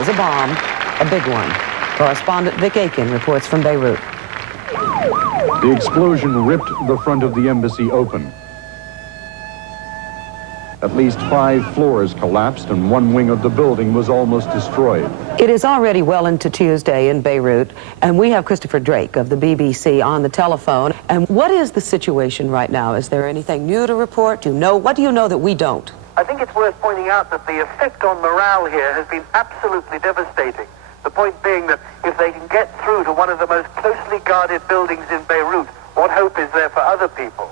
A bomb, a big one. Correspondent Vic Aiken reports from Beirut. The explosion ripped the front of the embassy open. At least 5 floors collapsed and one wing of the building was almost destroyed. It is already well into Tuesday in Beirut, and we have Christopher Drake of the BBC on the telephone. And what is the situation right now? Is there anything new to report? What do you know that we don't? I think it's worth pointing out that the effect on morale here has been absolutely devastating. The point being that if they can get through to one of the most closely guarded buildings in Beirut, what hope is there for other people?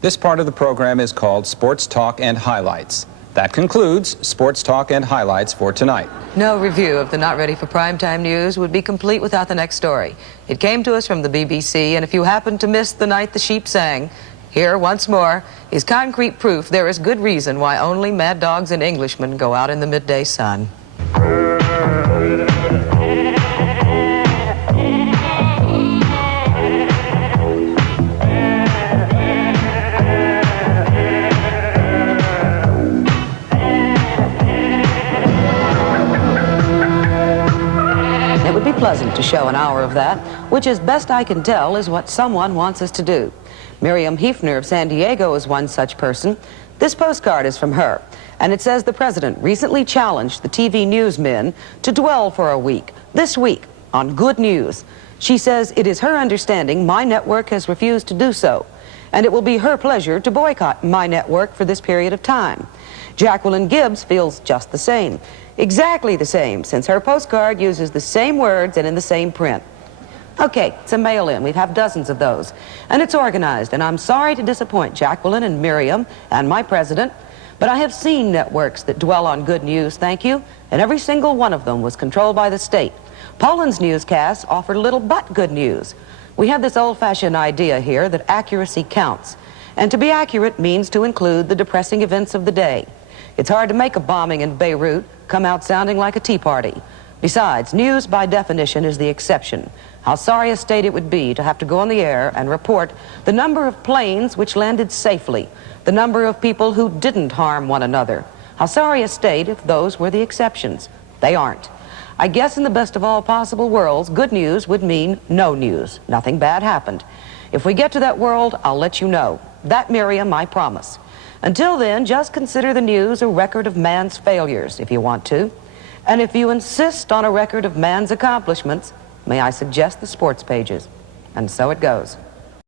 This part of the program is called Sports Talk and Highlights. That concludes Sports Talk and Highlights for tonight. No review of the Not Ready for Primetime News would be complete without the next story. It came to us from the BBC, and if you happened to miss The Night the Sheep Sang, here, once more, is concrete proof there is good reason why only mad dogs and Englishmen go out in the midday sun. It would be pleasant to show an hour of that, which, as best I can tell, is what someone wants us to do. Miriam Hefner of San Diego is one such person. This postcard is from her, and it says the president recently challenged the TV newsmen to dwell for a week, this week, on good news. She says it is her understanding my network has refused to do so, and it will be her pleasure to boycott my network for this period of time. Jacqueline Gibbs feels just the same, exactly the same, since her postcard uses the same words and in the same print. Okay, it's a mail-in. We have dozens of those. And it's organized, and I'm sorry to disappoint Jacqueline and Miriam and my president, but I have seen networks that dwell on good news, thank you, and every single one of them was controlled by the state. Poland's newscasts offered little but good news. We have this old-fashioned idea here that accuracy counts, and to be accurate means to include the depressing events of the day. It's hard to make a bombing in Beirut come out sounding like a tea party. Besides, news by definition is the exception. How sorry a state it would be to have to go on the air and report the number of planes which landed safely, the number of people who didn't harm one another. How sorry a state if those were the exceptions. They aren't. I guess in the best of all possible worlds, good news would mean no news. Nothing bad happened. If we get to that world, I'll let you know. That, Miriam, I promise. Until then, just consider the news a record of man's failures, if you want to. And if you insist on a record of man's accomplishments, may I suggest the sports pages? And so it goes.